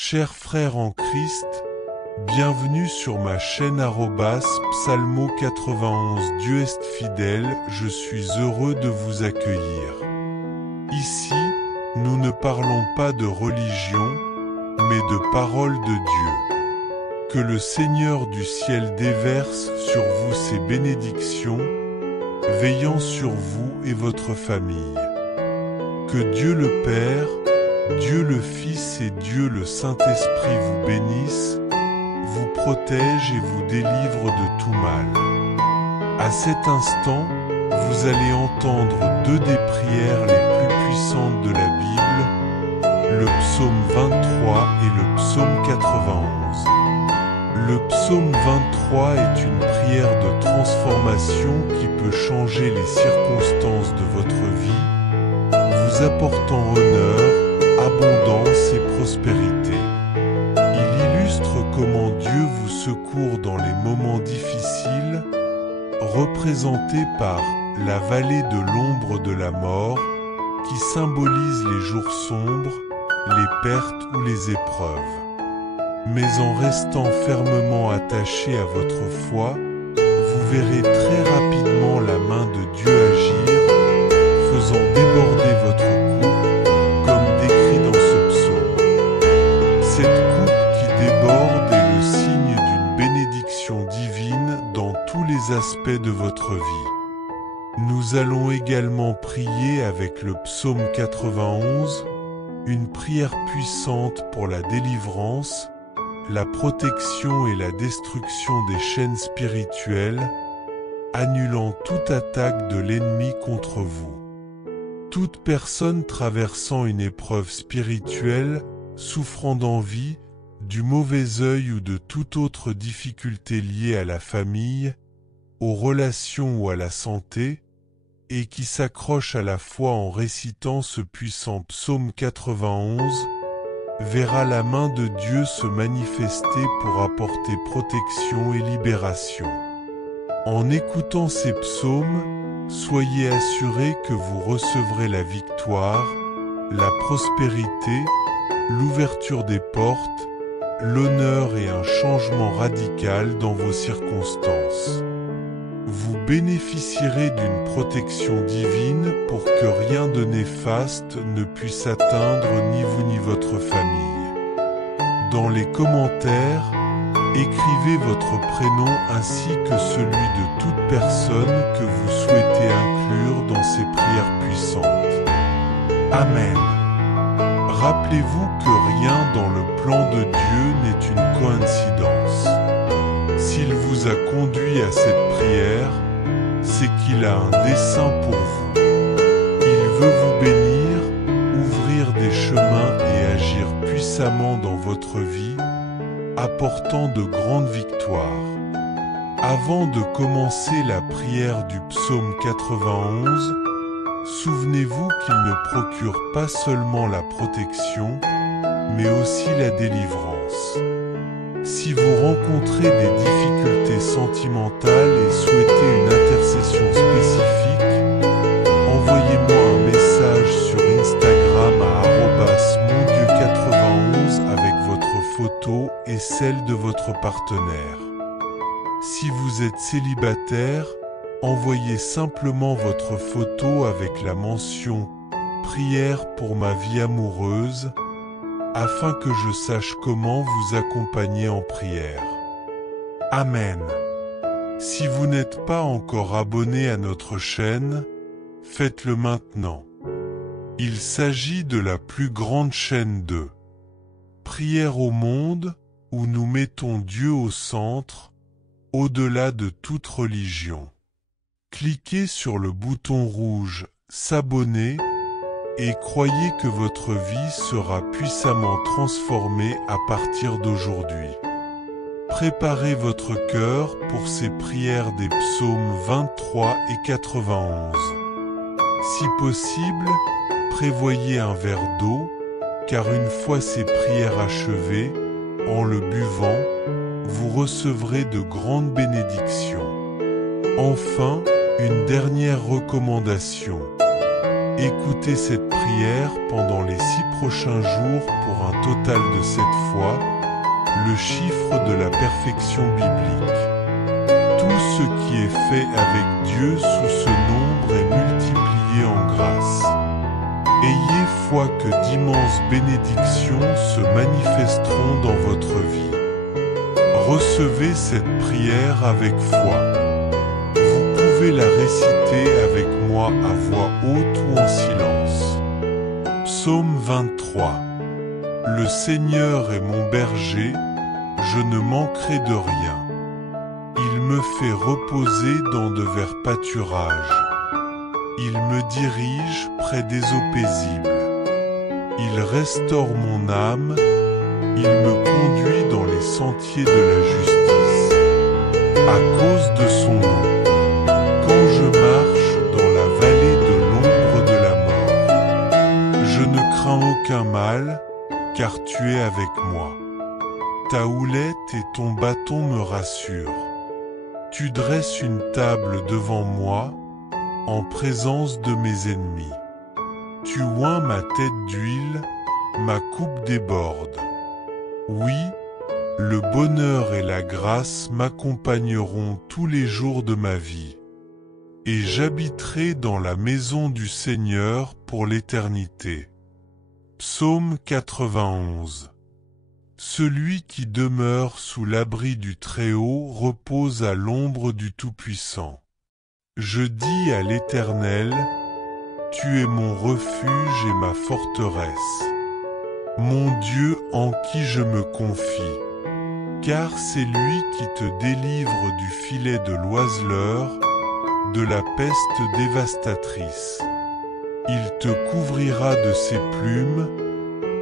Chers frères en Christ, bienvenue sur ma chaîne Psalmo 91. Dieu est fidèle, je suis heureux de vous accueillir. Ici, nous ne parlons pas de religion, mais de parole de Dieu. Que le Seigneur du ciel déverse sur vous ses bénédictions, veillant sur vous et votre famille. Que Dieu le Père, Dieu le Fils et Dieu le Saint-Esprit vous bénissent, vous protège et vous délivre de tout mal. À cet instant, vous allez entendre deux des prières les plus puissantes de la Bible, le psaume 23 et le psaume 91. Le psaume 23 est une prière de transformation qui peut changer les circonstances de votre vie, vous apportant honneur, abondance et prospérité. Il illustre comment Dieu vous secourt dans les moments difficiles, représenté par la vallée de l'ombre de la mort, qui symbolise les jours sombres, les pertes ou les épreuves. Mais en restant fermement attaché à votre foi, vous verrez très rapidement la main de Dieu agir, faisant déborder votre coupe, comme décrit dans ce psaume. Cette coupe qui déborde est le signe d'une bénédiction divine dans tous les aspects de votre vie. Nous allons également prier avec le psaume 91, une prière puissante pour la délivrance, la protection et la destruction des chaînes spirituelles, annulant toute attaque de l'ennemi contre vous. Toute personne traversant une épreuve spirituelle, souffrant d'envie, du mauvais œil ou de toute autre difficulté liée à la famille, aux relations ou à la santé, et qui s'accroche à la foi en récitant ce puissant psaume 91, verra la main de Dieu se manifester pour apporter protection et libération. En écoutant ces psaumes, soyez assurés que vous recevrez la victoire, la prospérité, l'ouverture des portes, l'honneur et un changement radical dans vos circonstances. Vous bénéficierez d'une protection divine pour que rien de néfaste ne puisse atteindre ni vous ni votre famille. Dans les commentaires, écrivez votre prénom ainsi que celui de toute personne que vous souhaitez inclure dans ces prières puissantes. Amen. Rappelez-vous que rien dans le plan de Dieu n'est une coïncidence. S'il vous a conduit à cette prière, c'est qu'il a un dessein pour vous. Il veut vous bénir, ouvrir des chemins et agir puissamment dans votre vie, apportant de grandes victoires. Avant de commencer la prière du psaume 91, souvenez-vous qu'il ne procure pas seulement la protection, mais aussi la délivrance. Si vous rencontrez des difficultés sentimentales et souhaitez une intercession spécifique, envoyez-moi un message sur Instagram à @mondieu91 avec votre photo et celle de votre partenaire. Si vous êtes célibataire, envoyez simplement votre photo avec la mention « Prière pour ma vie amoureuse » afin que je sache comment vous accompagner en prière. Amen. Si vous n'êtes pas encore abonné à notre chaîne, faites-le maintenant. Il s'agit de la plus grande chaîne de prière au monde où nous mettons Dieu au centre, au-delà de toute religion. Cliquez sur le bouton rouge « S'abonner » et croyez que votre vie sera puissamment transformée à partir d'aujourd'hui. Préparez votre cœur pour ces prières des psaumes 23 et 91. Si possible, prévoyez un verre d'eau, car une fois ces prières achevées, en le buvant, vous recevrez de grandes bénédictions. Enfin, une dernière recommandation. Écoutez cette prière pendant les 6 prochains jours pour un total de 7 fois, le chiffre de la perfection biblique. Tout ce qui est fait avec Dieu sous ce nombre est multiplié en grâce. Ayez foi que d'immenses bénédictions se manifesteront dans votre vie. Recevez cette prière avec foi. Vous pouvez la réciter avec moi à voix haute ou en silence. Psaume 23. Le Seigneur est mon berger, je ne manquerai de rien. Il me fait reposer dans de verts pâturages. Il me dirige près des eaux paisibles. Il restaure mon âme. Il me conduit dans les sentiers de la justice. À cause de son nom. Quand je marche dans la vallée de l'ombre de la mort, je ne crains aucun mal, car tu es avec moi. Ta houlette et ton bâton me rassurent. Tu dresses une table devant moi, en présence de mes ennemis. Tu oins ma tête d'huile, ma coupe déborde. Oui, le bonheur et la grâce m'accompagneront tous les jours de ma vie. Et j'habiterai dans la maison du Seigneur pour l'éternité. Psaume 91. Celui qui demeure sous l'abri du Très-Haut repose à l'ombre du Tout-Puissant. Je dis à l'Éternel, tu es mon refuge et ma forteresse, mon Dieu en qui je me confie, car c'est lui qui te délivre du filet de l'oiseleur, de la peste dévastatrice. Il te couvrira de ses plumes,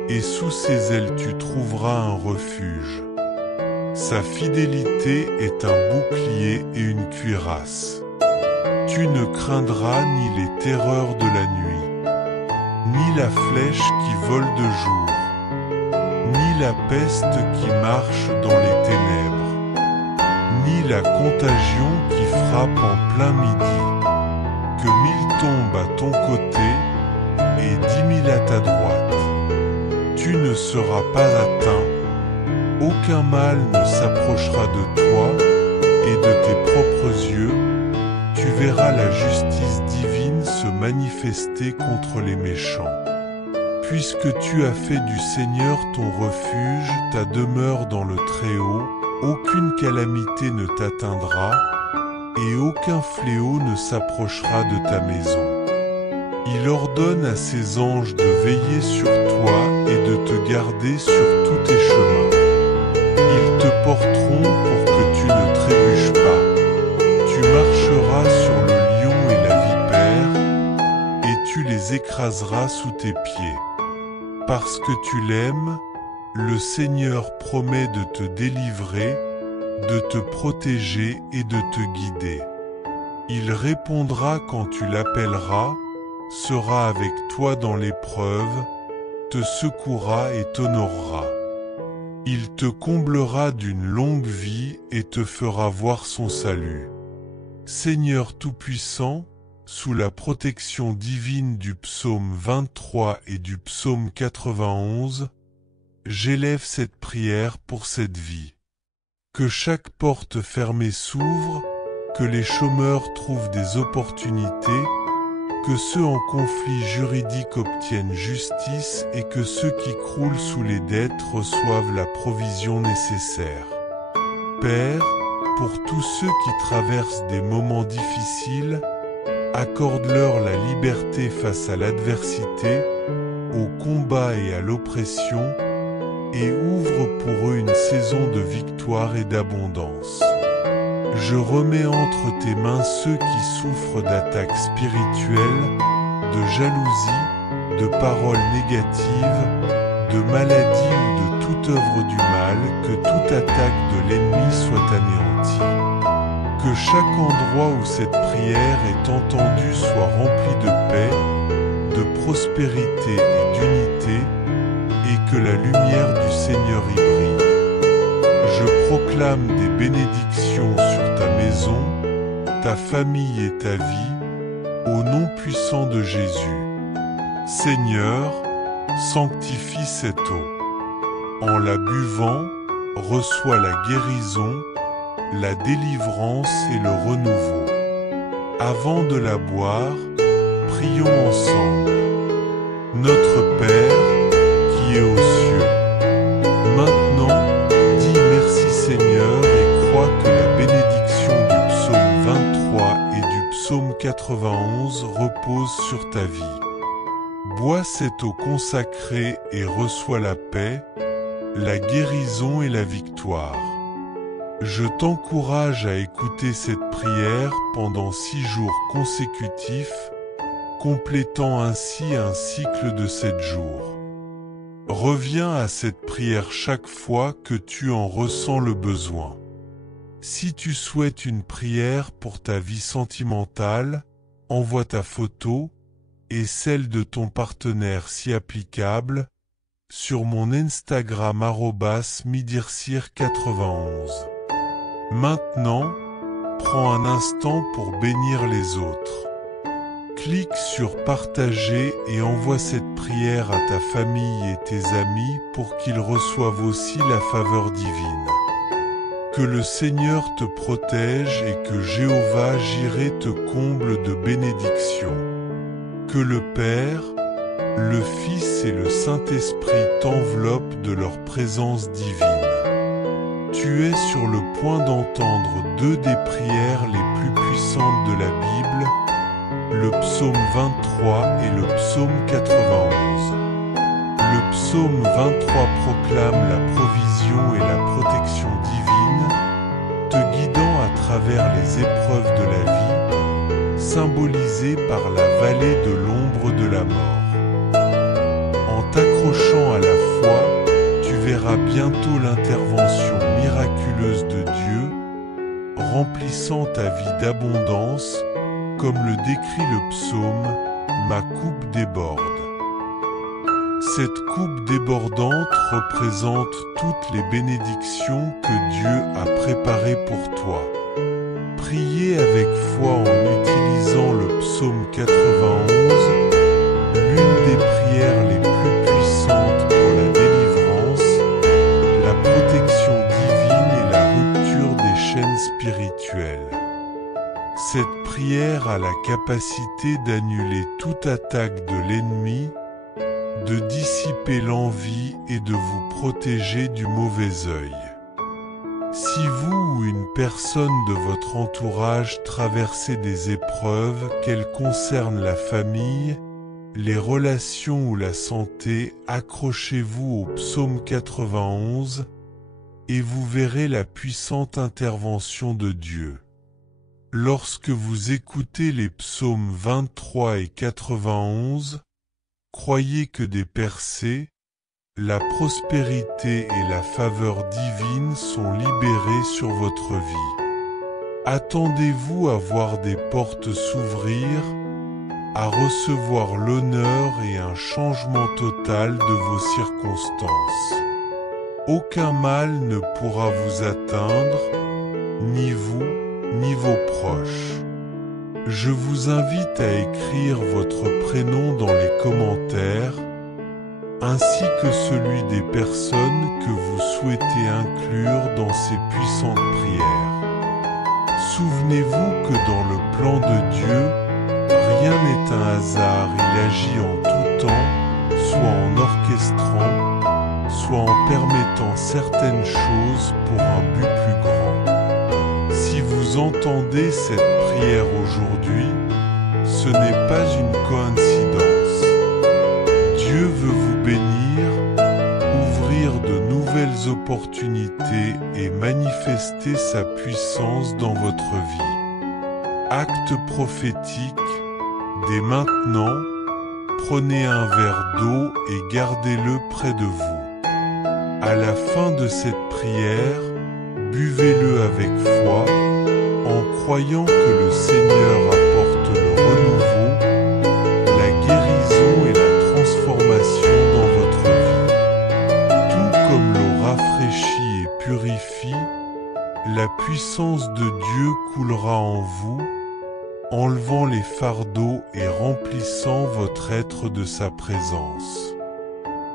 et sous ses ailes tu trouveras un refuge. Sa fidélité est un bouclier et une cuirasse. Tu ne craindras ni les terreurs de la nuit, ni la flèche qui vole de jour, ni la peste qui marche dans les ténèbres, ni la contagion qui frappe en plein midi. Que 1000 tombent à ton côté et 10 000 à ta droite. Tu ne seras pas atteint, aucun mal ne s'approchera de toi, et de tes propres yeux, tu verras la justice divine se manifester contre les méchants. Puisque tu as fait du Seigneur ton refuge, ta demeure dans le Très-Haut, aucune calamité ne t'atteindra, et aucun fléau ne s'approchera de ta maison. Il ordonne à ses anges de veiller sur toi et de te garder sur tous tes chemins. Ils te porteront pour que tu ne trébuches pas. Tu marcheras sur le lion et la vipère, et tu les écraseras sous tes pieds. Parce que tu l'aimes, le Seigneur promet de te délivrer, de te protéger et de te guider. Il répondra quand tu l'appelleras, sera avec toi dans l'épreuve, te secourra et t'honorera. Il te comblera d'une longue vie et te fera voir son salut. Seigneur Tout-Puissant, sous la protection divine du psaume 23 et du psaume 91, j'élève cette prière pour cette vie. Que chaque porte fermée s'ouvre, que les chômeurs trouvent des opportunités, que ceux en conflit juridique obtiennent justice et que ceux qui croulent sous les dettes reçoivent la provision nécessaire. Père, pour tous ceux qui traversent des moments difficiles, accorde-leur la liberté face à l'adversité, au combat et à l'oppression, et ouvre pour eux une saison de victoire et d'abondance. Je remets entre tes mains ceux qui souffrent d'attaques spirituelles, de jalousie, de paroles négatives, de maladies ou de toute œuvre du mal, que toute attaque de l'ennemi soit anéantie. Que chaque endroit où cette prière est entendue soit rempli de paix, de prospérité et d'unité, et que la lumière du Seigneur y brille. Je proclame des bénédictions sur ta maison, ta famille et ta vie, au nom puissant de Jésus. Seigneur, sanctifie cette eau. En la buvant, reçois la guérison, la délivrance et le renouveau. Avant de la boire, prions ensemble. Notre Père, qui est aux cieux, maintenant, dis merci Seigneur et crois que la bénédiction du psaume 23 et du psaume 91 repose sur ta vie. Bois cette eau consacrée et reçois la paix, la guérison et la victoire. Je t'encourage à écouter cette prière pendant 6 jours consécutifs, complétant ainsi un cycle de 7 jours. Reviens à cette prière chaque fois que tu en ressens le besoin. Si tu souhaites une prière pour ta vie sentimentale, envoie ta photo et celle de ton partenaire si applicable sur mon Instagram @midircir91. Maintenant, prends un instant pour bénir les autres. Clique sur partager et envoie cette prière à ta famille et tes amis pour qu'ils reçoivent aussi la faveur divine. Que le Seigneur te protège et que Jéhovah Jireh te comble de bénédictions. Que le Père, le Fils et le Saint-Esprit t'enveloppent de leur présence divine. Tu es sur le point d'entendre 2 des prières les plus puissantes de la Bible, le psaume 23 et le psaume 91. Le psaume 23 proclame la provision et la protection divine, te guidant à travers les épreuves de la vie, symbolisées par la vallée de l'ombre de la mort. En t'accrochant à la foi, tu verras bientôt l'intervention miraculeuse de Dieu, remplissant ta vie d'abondance, comme le décrit le psaume, « Ma coupe déborde ». Cette coupe débordante représente toutes les bénédictions que Dieu a préparées pour toi. Priez avec foi en utilisant le psaume 91, l'une des prières les plus puissantes pour la délivrance, la protection divine et la rupture des chaînes spirituelles. Cette prière a la capacité d'annuler toute attaque de l'ennemi, de dissiper l'envie et de vous protéger du mauvais œil. Si vous ou une personne de votre entourage traversez des épreuves, qu'elles concernent la famille, les relations ou la santé, accrochez-vous au psaume 91 et vous verrez la puissante intervention de Dieu. Lorsque vous écoutez les psaumes 23 et 91, croyez que des percées, la prospérité et la faveur divine sont libérées sur votre vie. Attendez-vous à voir des portes s'ouvrir, à recevoir l'honneur et un changement total de vos circonstances. Aucun mal ne pourra vous atteindre, ni vous, ni vos proches. Je vous invite à écrire votre prénom dans les commentaires, ainsi que celui des personnes que vous souhaitez inclure dans ces puissantes prières. Souvenez-vous que dans le plan de Dieu, rien n'est un hasard, il agit en tout temps, soit en orchestrant, soit en permettant certaines choses pour un but plus grand. Si vous entendez cette prière aujourd'hui, ce n'est pas une coïncidence. Dieu veut vous bénir, ouvrir de nouvelles opportunités et manifester sa puissance dans votre vie. Acte prophétique, dès maintenant, prenez un verre d'eau et gardez-le près de vous. À la fin de cette prière, buvez-le avec foi, en croyant que le Seigneur apporte le renouveau, la guérison et la transformation dans votre vie. Tout comme l'eau rafraîchit et purifie, la puissance de Dieu coulera en vous, enlevant les fardeaux et remplissant votre être de sa présence.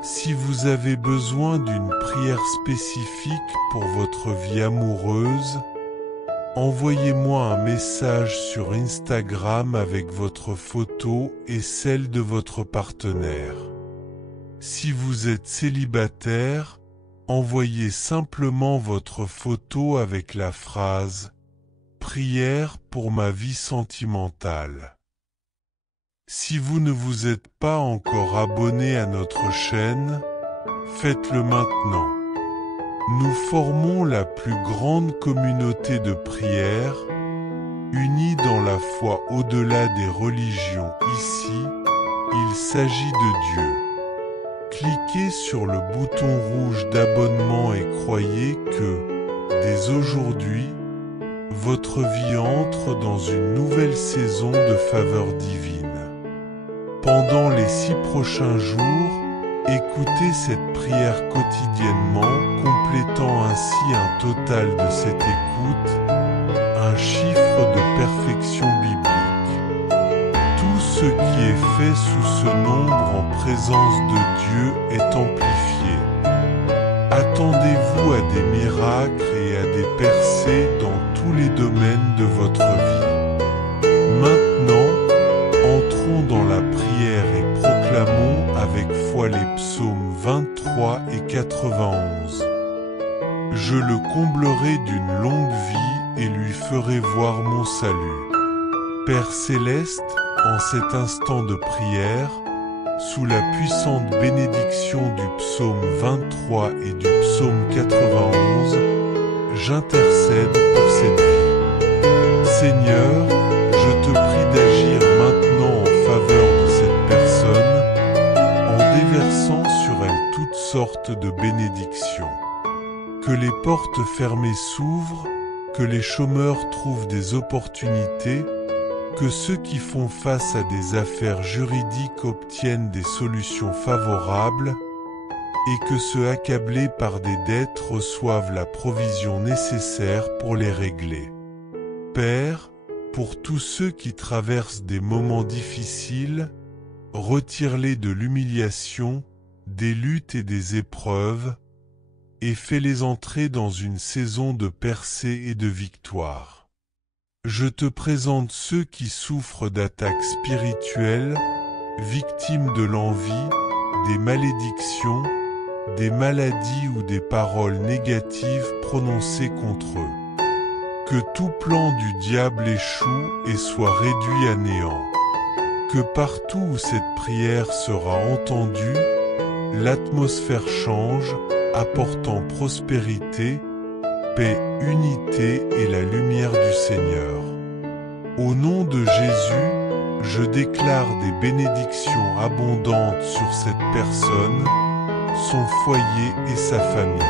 Si vous avez besoin d'une prière spécifique pour votre vie amoureuse, envoyez-moi un message sur Instagram avec votre photo et celle de votre partenaire. Si vous êtes célibataire, envoyez simplement votre photo avec la phrase « Prière pour ma vie sentimentale ». Si vous ne vous êtes pas encore abonné à notre chaîne, faites-le maintenant. Nous formons la plus grande communauté de prière, unie dans la foi au-delà des religions ici, il s'agit de Dieu. Cliquez sur le bouton rouge d'abonnement et croyez que, dès aujourd'hui, votre vie entre dans une nouvelle saison de faveur divine. Pendant les 6 prochains jours, écoutez cette prière quotidiennement, complétant ainsi un total de cette écoute, un chiffre de perfection biblique. Tout ce qui est fait sous ce nombre en présence de Dieu est amplifié. Attendez-vous à des miracles et à des percées dans tous les domaines de votre vie. Maintenant, entrons dans la prière et proclamons avec foi les psaumes 23 et 91. Je le comblerai d'une longue vie et lui ferai voir mon salut. Père céleste, en cet instant de prière, sous la puissante bénédiction du psaume 23 et du psaume 91, j'intercède pour cette vie. Seigneur, je te prie d'agir maintenant en faveur de cette personne, en déversant sur elle toutes sortes de bénédictions. Que les portes fermées s'ouvrent, que les chômeurs trouvent des opportunités, que ceux qui font face à des affaires juridiques obtiennent des solutions favorables, et que ceux accablés par des dettes reçoivent la provision nécessaire pour les régler. Père, pour tous ceux qui traversent des moments difficiles, retire-les de l'humiliation, des luttes et des épreuves, et fais-les entrer dans une saison de percée et de victoire. Je te présente ceux qui souffrent d'attaques spirituelles, victimes de l'envie, des malédictions, des maladies ou des paroles négatives prononcées contre eux. Que tout plan du diable échoue et soit réduit à néant. Que partout où cette prière sera entendue, l'atmosphère change, apportant prospérité, paix, unité et la lumière du Seigneur. Au nom de Jésus, je déclare des bénédictions abondantes sur cette personne, son foyer et sa famille.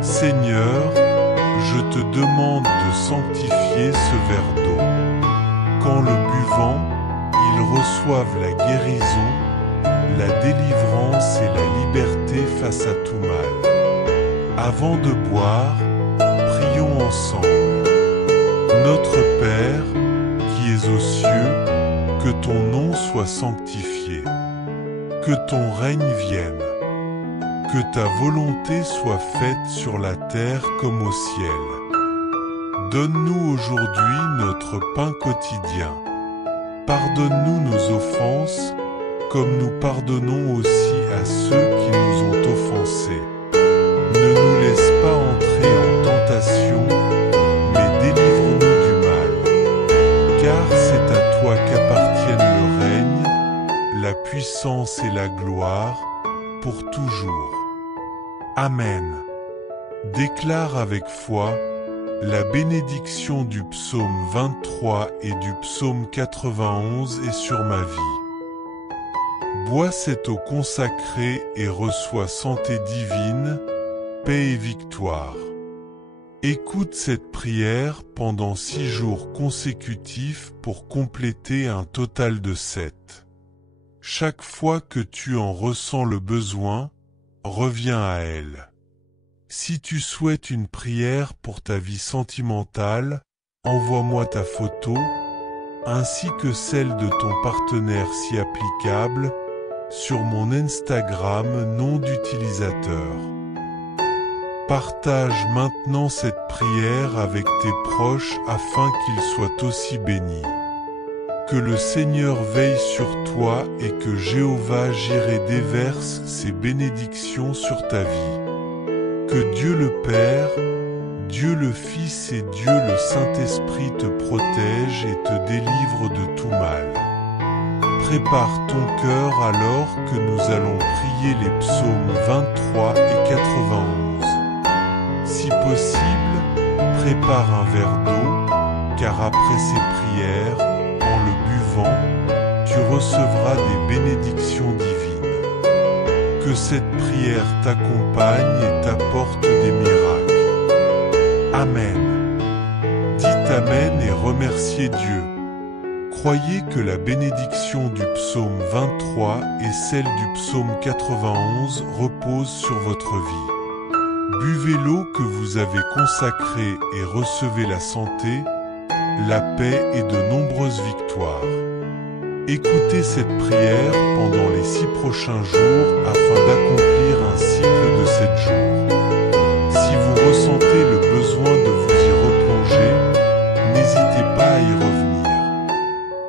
Seigneur, je te demande de sanctifier ce verre d'eau. Qu'en le buvant, il reçoive la guérison, la délivrance et la liberté face à tout mal. Avant de boire, prions ensemble. Notre Père, qui es aux cieux, que ton nom soit sanctifié, que ton règne vienne, que ta volonté soit faite sur la terre comme au ciel. Donne-nous aujourd'hui notre pain quotidien. Pardonne-nous nos offenses, comme nous pardonnons aussi à ceux qui nous ont offensés. Ne nous laisse pas entrer en tentation, mais délivre-nous du mal. Car c'est à toi qu'appartiennent le règne, la puissance et la gloire, pour toujours. Amen. Déclare avec foi la bénédiction du psaume 23 et du psaume 91 est sur ma vie. Bois cette eau consacrée et reçois santé divine, paix et victoire. Écoute cette prière pendant 6 jours consécutifs pour compléter un total de 7. Chaque fois que tu en ressens le besoin, reviens à elle. Si tu souhaites une prière pour ta vie sentimentale, envoie-moi ta photo, ainsi que celle de ton partenaire si applicable, sur mon Instagram nom d'utilisateur. Partage maintenant cette prière avec tes proches afin qu'ils soient aussi bénis. Que le Seigneur veille sur toi et que Jéhovah Jireh déverse ses bénédictions sur ta vie. Que Dieu le Père, Dieu le Fils et Dieu le Saint-Esprit te protège et te délivre de tout mal. Prépare ton cœur alors que nous allons prier les psaumes 23 et 91. Si possible, prépare un verre d'eau, car après ces prières, en le buvant, tu recevras des bénédictions divines. Que cette prière t'accompagne et t'apporte des miracles. Amen. Dites Amen et remerciez Dieu. Croyez que la bénédiction du psaume 23 et celle du psaume 91 reposent sur votre vie. Buvez l'eau que vous avez consacrée et recevez la santé, la paix et de nombreuses victoires. Écoutez cette prière pendant les 6 prochains jours afin d'accomplir un cycle de 7 jours. Si vous ressentez le besoin de vous y replonger, n'hésitez pas à y revenir.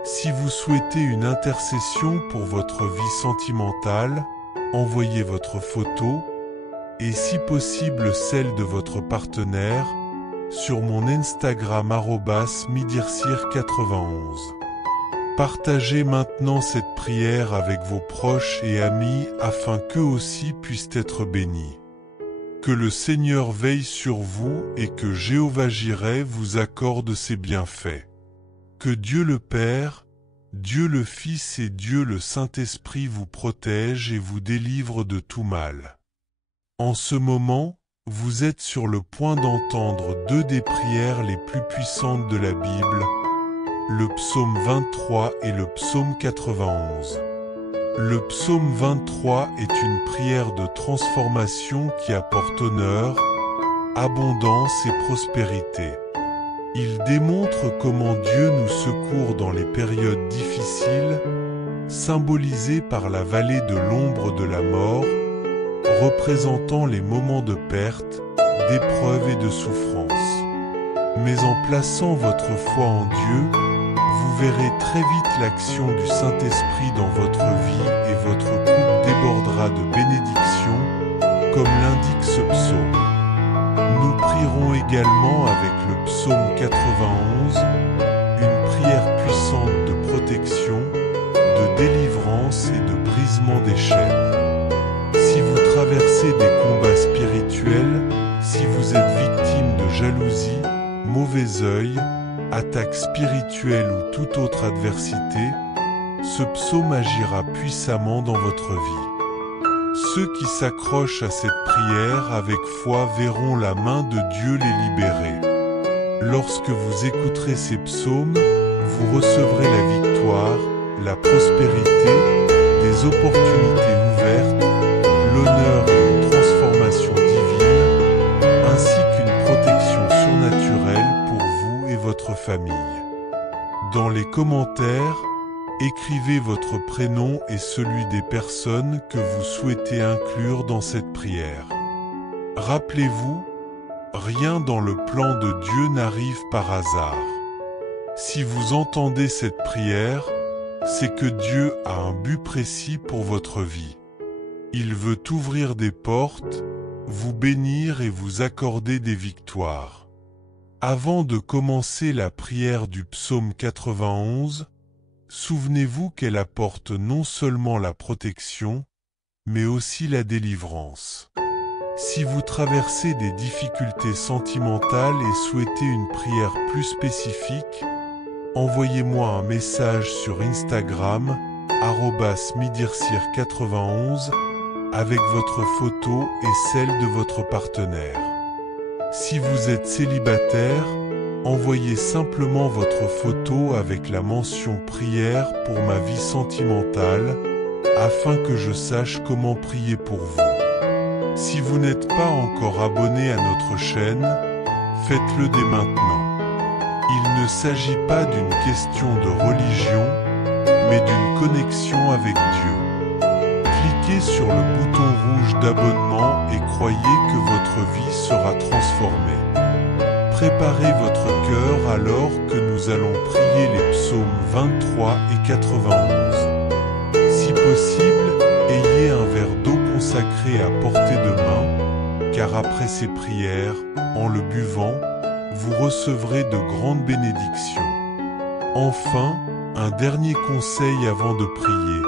Si vous souhaitez une intercession pour votre vie sentimentale, envoyez votre photo et si possible celle de votre partenaire sur mon Instagram @midirsir91. Partagez maintenant cette prière avec vos proches et amis afin qu'eux aussi puissent être bénis. Que le Seigneur veille sur vous et que Jéhovah Jireh vous accorde ses bienfaits. Que Dieu le Père, Dieu le Fils et Dieu le Saint-Esprit vous protègent et vous délivrent de tout mal. En ce moment, vous êtes sur le point d'entendre 2 des prières les plus puissantes de la Bible, le psaume 23 et le psaume 91. Le psaume 23 est une prière de transformation qui apporte honneur, abondance et prospérité. Il démontre comment Dieu nous secourt dans les périodes difficiles, symbolisées par la vallée de l'ombre de la mort, représentant les moments de perte, d'épreuve et de souffrance. Mais en plaçant votre foi en Dieu, vous verrez très vite l'action du Saint-Esprit dans votre vie et votre coupe débordera de bénédictions, comme l'indique ce psaume. Nous prierons également avec le psaume 91, une prière puissante de protection, de délivrance et de brisement des chaînes. Si vous traversez des combats spirituels, si vous êtes victime de jalousie, mauvais œil, attaque spirituelle ou toute autre adversité, ce psaume agira puissamment dans votre vie. Ceux qui s'accrochent à cette prière avec foi verront la main de Dieu les libérer. Lorsque vous écouterez ces psaumes, vous recevrez la victoire, la prospérité, des opportunités ouvertes, l'honneur et une transformation divine, ainsi qu'une protection surnaturelle pour vous et votre famille. Dans les commentaires, écrivez votre prénom et celui des personnes que vous souhaitez inclure dans cette prière. Rappelez-vous, rien dans le plan de Dieu n'arrive par hasard. Si vous entendez cette prière, c'est que Dieu a un but précis pour votre vie. Il veut ouvrir des portes, vous bénir et vous accorder des victoires. Avant de commencer la prière du psaume 91, souvenez-vous qu'elle apporte non seulement la protection, mais aussi la délivrance. Si vous traversez des difficultés sentimentales et souhaitez une prière plus spécifique, envoyez-moi un message sur Instagram, @midirsir91, avec votre photo et celle de votre partenaire. Si vous êtes célibataire, envoyez simplement votre photo avec la mention prière pour ma vie sentimentale, afin que je sache comment prier pour vous. Si vous n'êtes pas encore abonné à notre chaîne, faites-le dès maintenant. Il ne s'agit pas d'une question de religion, mais d'une connexion avec Dieu. Cliquez sur le bouton rouge d'abonnement et croyez que votre vie sera transformée. Préparez votre cœur alors que nous allons prier les psaumes 23 et 91. Si possible, ayez un verre d'eau consacré à portée de main, car après ces prières, en le buvant, vous recevrez de grandes bénédictions. Enfin, un dernier conseil avant de prier.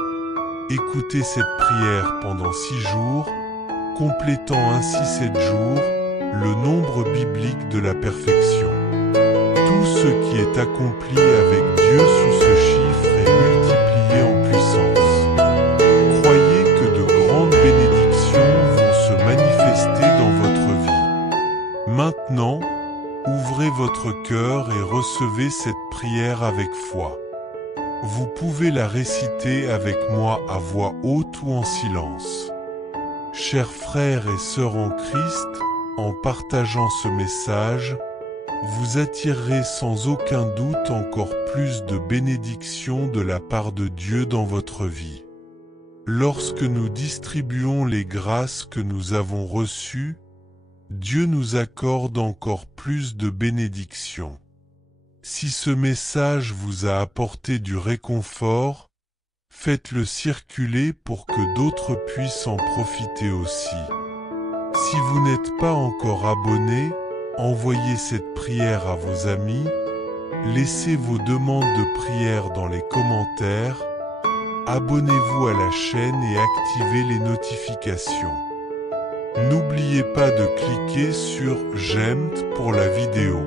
Écoutez cette prière pendant 6 jours, complétant ainsi 7 jours, le nombre biblique de la perfection. Tout ce qui est accompli avec Dieu sous ce chiffre est multiplié en puissance. Croyez que de grandes bénédictions vont se manifester dans votre vie. Maintenant, ouvrez votre cœur et recevez cette prière avec foi. Vous pouvez la réciter avec moi à voix haute ou en silence. Chers frères et sœurs en Christ, en partageant ce message, vous attirerez sans aucun doute encore plus de bénédictions de la part de Dieu dans votre vie. Lorsque nous distribuons les grâces que nous avons reçues, Dieu nous accorde encore plus de bénédictions. Si ce message vous a apporté du réconfort, faites-le circuler pour que d'autres puissent en profiter aussi. Si vous n'êtes pas encore abonné, envoyez cette prière à vos amis, laissez vos demandes de prière dans les commentaires, abonnez-vous à la chaîne et activez les notifications. N'oubliez pas de cliquer sur « J'aime » pour la vidéo.